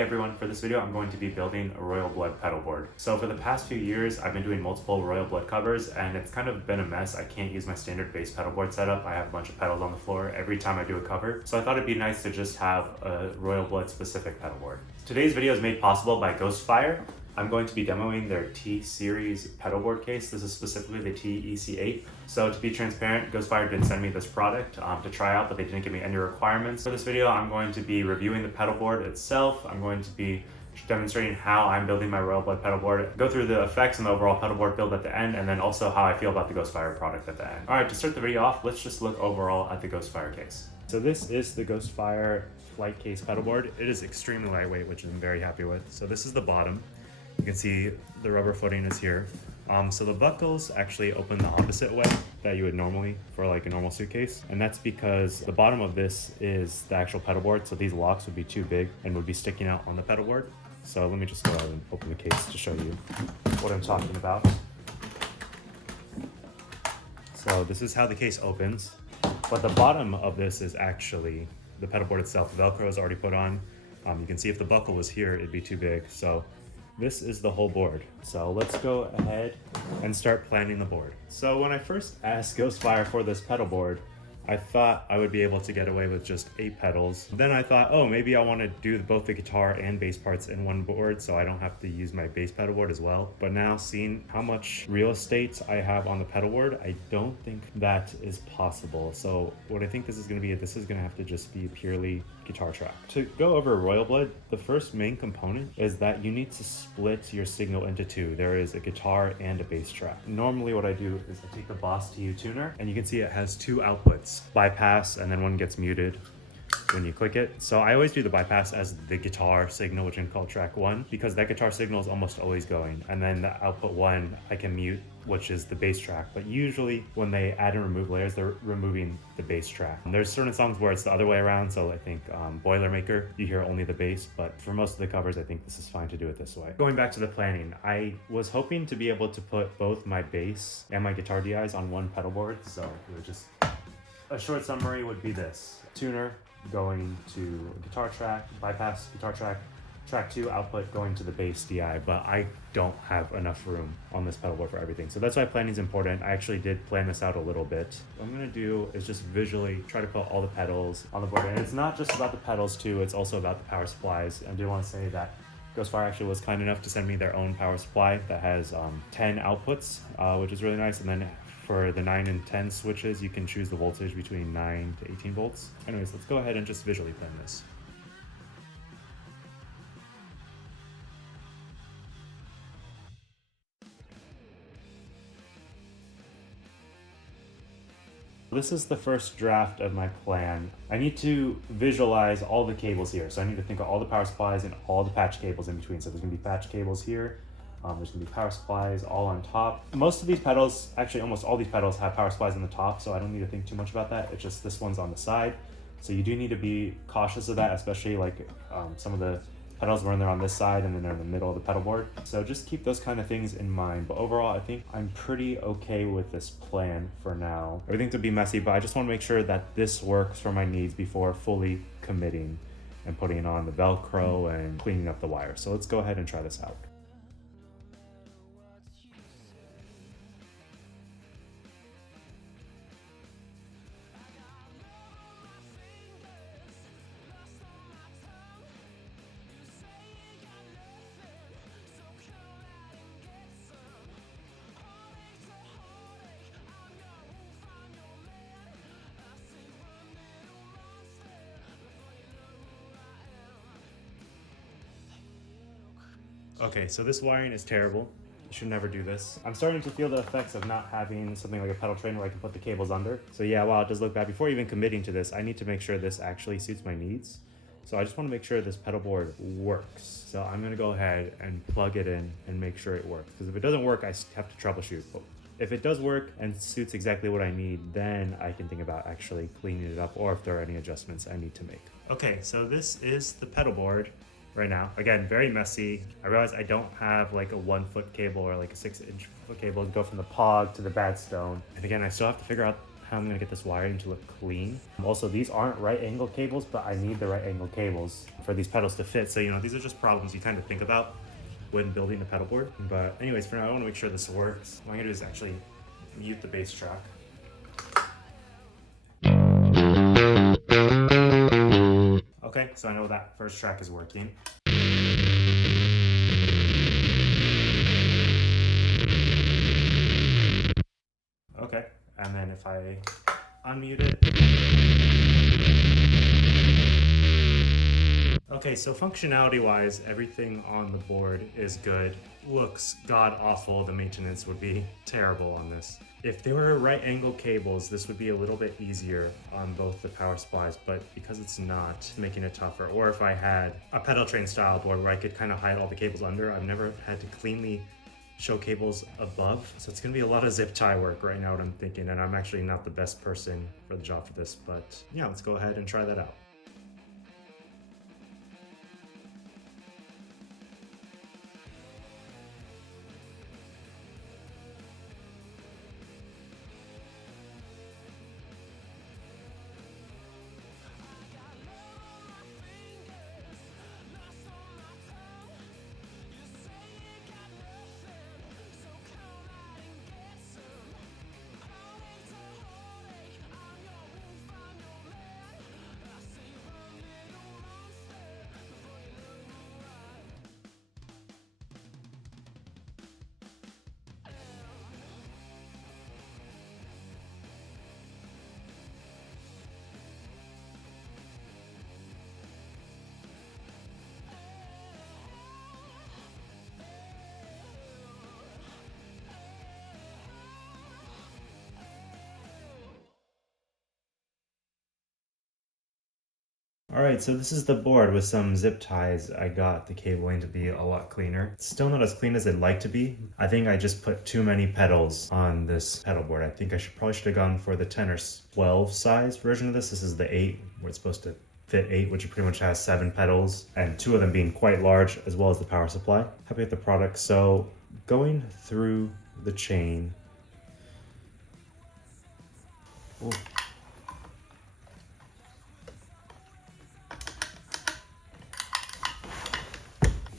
Hey everyone, for this video I'm going to be building a Royal Blood pedalboard. So for the past few years I've been doing multiple Royal Blood covers and it's kind of been a mess. I can't use my standard bass pedalboard setup. I have a bunch of pedals on the floor every time I do a cover. So I thought it'd be nice to just have a Royal Blood specific pedalboard. Today's video is made possible by Ghostfire. I'm going to be demoing their T-Series pedalboard case. This is specifically the TEC-8. So to be transparent, Ghostfire did send me this product to try out, but they didn't give me any requirements. For this video, I'm going to be reviewing the pedalboard itself. I'm going to be demonstrating how I'm building my Royal Blood pedalboard, go through the effects and the overall pedalboard build at the end, and then also how I feel about the Ghostfire product at the end. All right, to start the video off, let's just look overall at the Ghostfire case. So this is the Ghostfire flight case pedalboard. It is extremely lightweight, which I'm very happy with. So this is the bottom. You can see the rubber footing is here. So the buckles actually open the opposite way that you would normally for like a normal suitcase. And that's because the bottom of this is the actual pedalboard. So these locks would be too big and would be sticking out on the pedalboard. So let me just go ahead and open the case to show you what I'm talking about. So this is how the case opens. But the bottom of this is actually the pedalboard itself. The Velcro is already put on. You can see if the buckle was here, it'd be too big. So this is the whole board. So let's go ahead and start planning the board. So when I first asked Ghostfire for this pedalboard, I thought I would be able to get away with just 8 pedals. Then I thought, oh, maybe I want to do both the guitar and bass parts in one board so I don't have to use my bass pedalboard as well. But now seeing how much real estate I have on the pedalboard, I don't think that is possible. So what I think this is going to have to just be purely guitar track. To go over Royal Blood, the first main component is that you need to split your signal into 2. There is a guitar and a bass track. Normally what I do is I take the Boss TU tuner and you can see it has 2 outputs, bypass, and then one gets muted when you click it. So I always do the bypass as the guitar signal, which I can call track 1, because that guitar signal is almost always going. And then the output 1 I can mute, which is the bass track. But usually when they add and remove layers, they're removing the bass track. And there's certain songs where it's the other way around. So I think Boilermaker, you hear only the bass, but for most of the covers, I think this is fine to do it this way. Going back to the planning, I was hoping to be able to put both my bass and my guitar DIs on one pedalboard. So it would just, a short summary would be this: tuner going to guitar track, bypass guitar track, track 2 output going to the bass DI, but I don't have enough room on this pedalboard for everything. So that's why planning is important. I actually did plan this out a little bit. What I'm gonna do is just visually try to put all the pedals on the board. And it's not just about the pedals too, it's also about the power supplies. And I do want to say that Ghostfire actually was kind enough to send me their own power supply that has 10 outputs, which is really nice. And then for the 9 and 10 switches, you can choose the voltage between 9 to 18 volts. Anyways, let's go ahead and just visually plan this. This is the first draft of my plan. I need to visualize all the cables here. So I need to think of all the power supplies and all the patch cables in between. So there's gonna be patch cables here. There's gonna be power supplies all on top. Most of these pedals, actually almost all these pedals have power supplies on the top, so I don't need to think too much about that. It's just this one's on the side. So you do need to be cautious of that, especially like some of the pedals when they're on this side and then they're in the middle of the pedalboard. So just keep those kind of things in mind. But overall, I think I'm pretty okay with this plan for now. Everything could be messy, but I just want to make sure that this works for my needs before fully committing and putting on the Velcro and cleaning up the wire. So let's go ahead and try this out. Okay, so this wiring is terrible. You should never do this. I'm starting to feel the effects of not having something like a pedal train where I can put the cables under. So yeah, while it does look bad, before even committing to this, I need to make sure this actually suits my needs. So I just want to make sure this pedalboard works. So I'm gonna go ahead and plug it in and make sure it works. Because if it doesn't work, I have to troubleshoot. But if it does work and suits exactly what I need, then I can think about actually cleaning it up or if there are any adjustments I need to make. Okay, so this is the pedalboard right now. Again, very messy. I realize I don't have like a 1-foot cable or like a 6-inch foot cable to go from the POG to the bad stone. And again, I still have to figure out how I'm gonna get this wiring to look clean. Also, these aren't right angle cables, but I need the right angle cables for these pedals to fit. So, you know, these are just problems you kind of think about when building the pedal board. But anyways, for now, I wanna make sure this works. What I'm gonna do is actually mute the bass track. Okay, so I know that first track is working. Okay, and then if I unmute it. Okay, so functionality wise, everything on the board is good. Looks god awful, the maintenance would be terrible on this. If there were right angle cables, this would be a little bit easier on both the power supplies, but because it's not, it's making it tougher. Or if I had a pedal train style board where I could kind of hide all the cables under, I've never had to cleanly show cables above. So it's gonna be a lot of zip tie work right now, what I'm thinking, and I'm actually not the best person for the job for this, but yeah, let's go ahead and try that out. All right, so this is the board with some zip ties. I got the cabling to be a lot cleaner. It's still not as clean as I'd like to be. I think I just put too many pedals on this pedal board. I think I probably should have gone for the 10 or 12 size version of this. This is the 8, where it's supposed to fit 8, which pretty much has 7 pedals, and 2 of them being quite large, as well as the power supply. Happy with the product. So going through the chain. Ooh.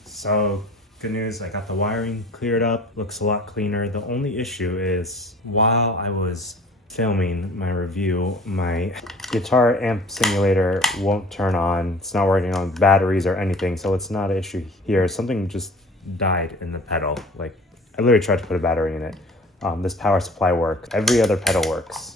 So good news, I got the wiring cleared up, looks a lot cleaner. The only issue is while I was filming my review, my guitar amp simulator won't turn on. It's not working on batteries or anything, so it's not an issue here. Something just died in the pedal. Like, I literally tried to put a battery in it. This power supply works. Every other pedal works.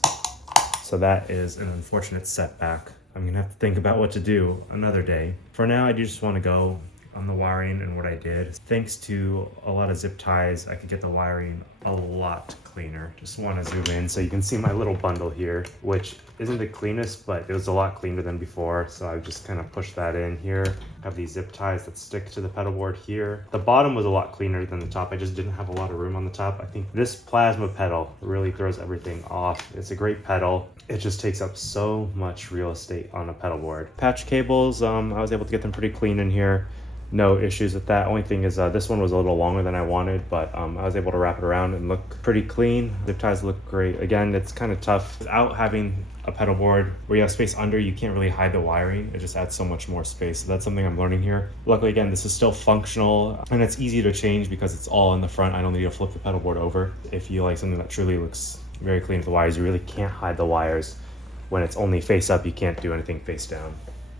So that is an unfortunate setback. I'm gonna have to think about what to do another day. For now, I do just wanna go on the wiring and what I did. Thanks to a lot of zip ties, I could get the wiring a lot cleaner. Just want to zoom in so you can see my little bundle here, which isn't the cleanest, but it was a lot cleaner than before. So I just kind of pushed that in here. Have these zip ties that stick to the pedal board here. The bottom was a lot cleaner than the top. I just didn't have a lot of room on the top. I think this plasma pedal really throws everything off. It's a great pedal. It just takes up so much real estate on a pedal board. Patch cables, I was able to get them pretty clean in here. No issues with that. Only thing is this one was a little longer than I wanted, but I was able to wrap it around and look pretty clean. Zip ties look great. Again, it's kind of tough. Without having a pedal board where you have space under, you can't really hide the wiring. It just adds so much more space. So that's something I'm learning here. Luckily, again, this is still functional and it's easy to change because it's all in the front. I don't need to flip the pedal board over. If you like something that truly looks very clean with the wires, you really can't hide the wires. When it's only face up, you can't do anything face down.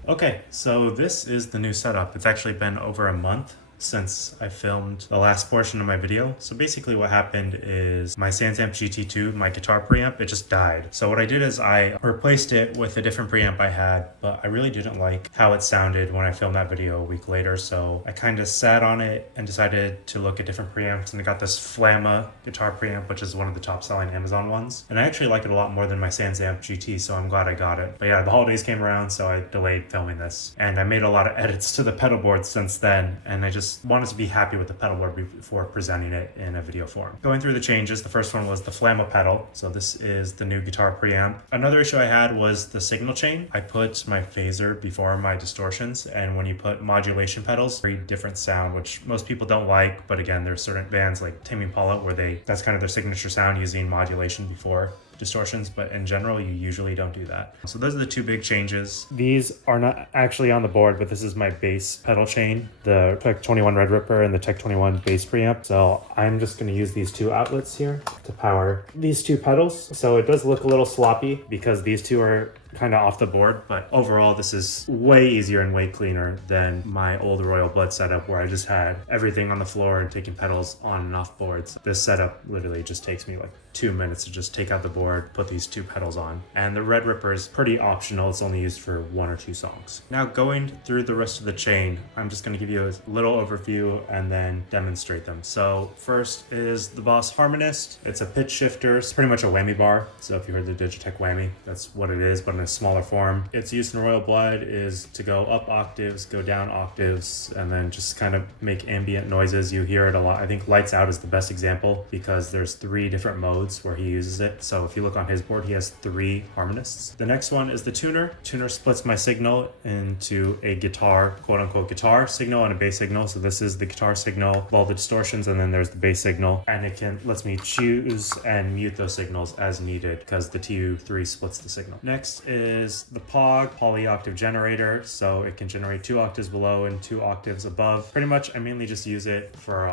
Okay, so this is the new setup. It's actually been over a month since I filmed the last portion of my video. So basically what happened is my Sansamp GT2, my guitar preamp, it just died. So what I did is I replaced it with a different preamp I had, but I really didn't like how it sounded when I filmed that video a week later. So I kind of sat on it and decided to look at different preamps, and I got this Flamma guitar preamp, which is one of the top selling Amazon ones. And I actually like it a lot more than my Sansamp GT, so I'm glad I got it. But yeah, the holidays came around, so I delayed filming this. And I made a lot of edits to the pedal board since then, and I just wanted to be happy with the pedal board before presenting it in a video form. Going through the changes, the first one was the Flamma pedal. So this is the new guitar preamp. Another issue I had was the signal chain. I put my phaser before my distortions, and when you put modulation pedals, very different sound, which most people don't like. But again, there's certain bands like Tame Impala where that's kind of their signature sound, using modulation before distortions, but in general, you usually don't do that. So those are the two big changes. These are not actually on the board, but this is my bass pedal chain, the TEC-21 Red Ripper and the TEC-21 bass preamp. So I'm just going to use these two outlets here to power these two pedals. So it does look a little sloppy because these two are kind of off the board, but overall this is way easier and way cleaner than my old Royal Blood setup where I just had everything on the floor and taking pedals on and off boards. This setup literally just takes me like 2 minutes to just take out the board, put these two pedals on. And the Red Ripper is pretty optional. It's only used for 1 or 2 songs. Now going through the rest of the chain, I'm just going to give you a little overview and then demonstrate them. So first is the Boss Harmonist. It's a pitch shifter. It's pretty much a whammy bar. So if you heard the Digitech whammy, that's what it is, but in a smaller form. It's used in Royal Blood is to go up octaves, go down octaves, and then just kind of make ambient noises. You hear it a lot. I think Lights Out is the best example because there's 3 different modes where he uses it. So if you look on his board, he has 3 harmonists. The next one is the tuner. Tuner splits my signal into a guitar, quote unquote guitar signal and a bass signal. So this is the guitar signal of all the distortions, and then there's the bass signal, and it lets me choose and mute those signals as needed because the TU3 splits the signal. Next is the POG, polyoctave generator. So it can generate 2 octaves below and 2 octaves above. Pretty much I mainly just use it for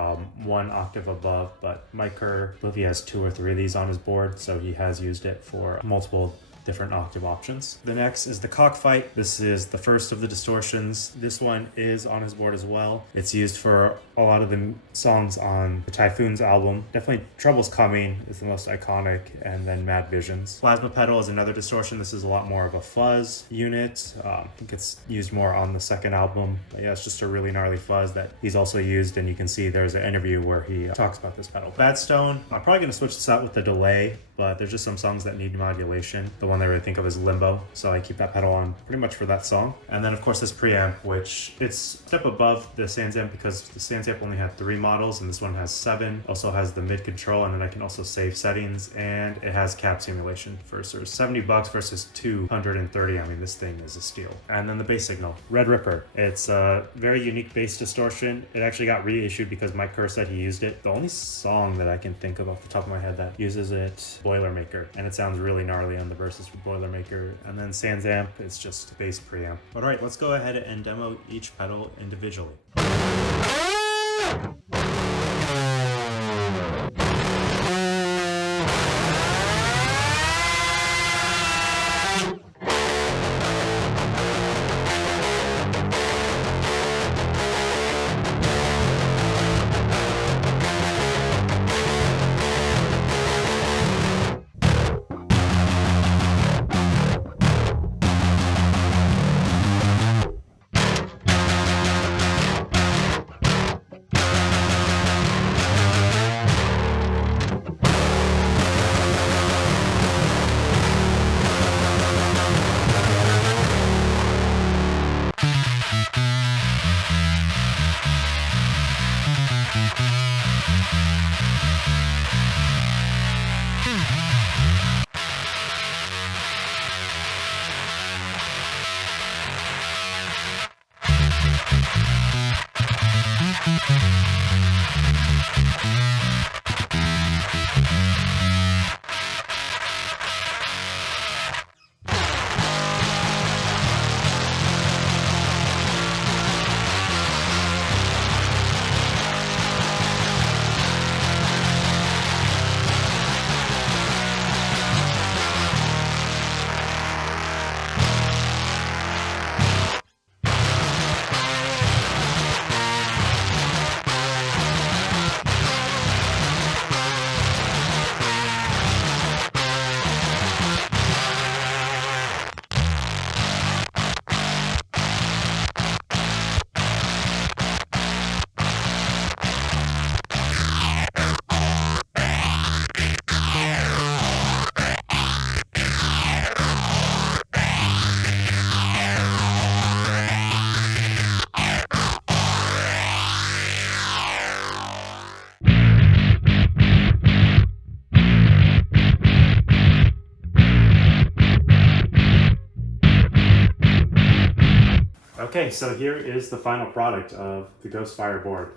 1 octave above, but Mike Kerr, I believe he has 2 or 3 of these on his board, so he has used it for multiple different octave options. The next is the Cockfight. This is the first of the distortions. This one is on his board as well. It's used for a lot of the songs on the Typhoons album. Definitely Trouble's Coming is the most iconic, and then Mad Visions. Plasma Pedal is another distortion. This is a lot more of a fuzz unit. I think it's used more on the second album. But yeah, it's just a really gnarly fuzz that he's also used, and you can see there's an interview where he talks about this pedal. Badstone, I'm probably going to switch this out with the delay, but there's just some songs that need modulation. The one that I really think of is Limbo, so I keep that pedal on pretty much for that song. And then of course this preamp, which it's a step above the SansAmp because the SansAmp only had 3 models and this one has 7. Also has the mid control, and then I can also save settings, and it has cab simulation for sort of $70 versus $230. I mean, this thing is a steal. And then the bass signal, Red Ripper. It's a very unique bass distortion. It actually got reissued because Mike Kerr said he used it. The only song that I can think of off the top of my head that uses it, Boilermaker, and it sounds really gnarly on the verses for Boilermaker. And then SansAmp, it's just bass preamp. All right, let's go ahead and demo each pedal individually. Okay, so here is the final product of the Ghostfire board.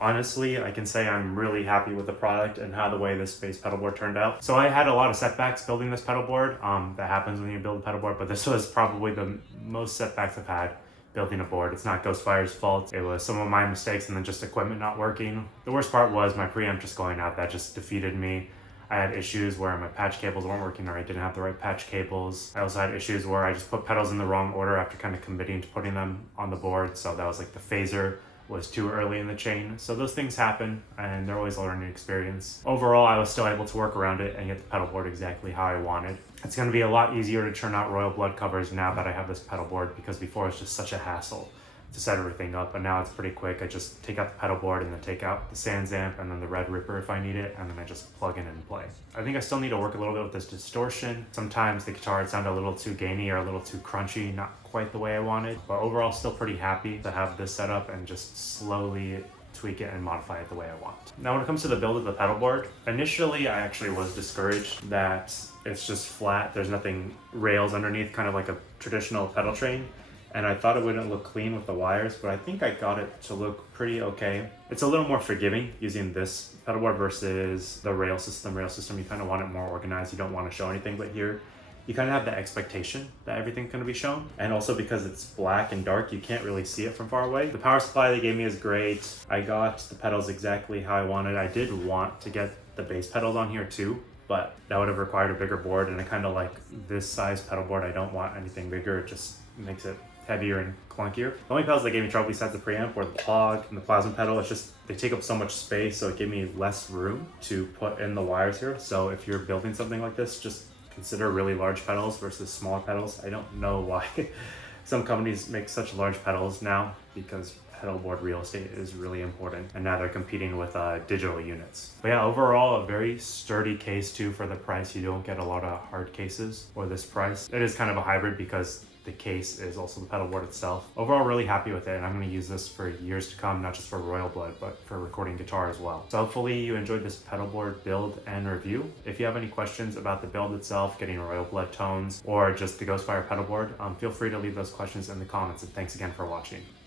Honestly, I can say I'm really happy with the product and how the way this base pedalboard turned out. So I had a lot of setbacks building this pedalboard. That happens when you build a pedalboard, but this was probably the most setbacks I've had building a board. It's not Ghostfire's fault. It was some of my mistakes and then just equipment not working. The worst part was my preamp just going out. That just defeated me. I had issues where my patch cables weren't working or I didn't have the right patch cables. I also had issues where I just put pedals in the wrong order after kind of committing to putting them on the board. So that was like the phaser was too early in the chain. So those things happen and they're always a learning experience. Overall, I was still able to work around it and get the pedalboard exactly how I wanted. It's gonna be a lot easier to churn out royal blood covers now that I have this pedalboard, because before it was just such a hassle to set everything up, but now it's pretty quick. I just take out the pedalboard and then take out the Sans amp and then the red ripper if I need it, and then I just plug in and play. I think I still need to work a little bit with this distortion. Sometimes the guitar would sound a little too gainy or a little too crunchy, not quite the way I wanted, but overall still pretty happy to have this set up and just slowly tweak it and modify it the way I want. Now when it comes to the build of the pedalboard, initially I actually was discouraged that it's just flat, there's nothing rails underneath, kind of like a traditional pedal train. And I thought it wouldn't look clean with the wires, but I think I got it to look pretty okay. It's a little more forgiving using this pedalboard versus the rail system. Rail system, you kind of want it more organized. You don't want to show anything, but here you kind of have the expectation that everything's going to be shown. And also because it's black and dark, you can't really see it from far away. The power supply they gave me is great. I got the pedals exactly how I wanted. I did want to get the bass pedals on here too, but that would have required a bigger board, and I kind of like this size pedalboard. I don't want anything bigger. It just makes it heavier and clunkier. The only pedals that gave me trouble besides the preamp were the plug and the plasma pedal. It's just they take up so much space, so it gave me less room to put in the wires here. So if you're building something like this, just consider really large pedals versus smaller pedals. I don't know why some companies make such large pedals now, because pedalboard real estate is really important, and now they're competing with digital units. But yeah, overall a very sturdy case too for the price. You don't get a lot of hard cases for this price. It is kind of a hybrid because the case is also the pedalboard itself. Overall, really happy with it, and I'm going to use this for years to come, not just for Royal Blood, but for recording guitar as well. So hopefully you enjoyed this pedalboard build and review. If you have any questions about the build itself, getting Royal Blood tones, or just the Ghostfire pedalboard, feel free to leave those questions in the comments, and thanks again for watching.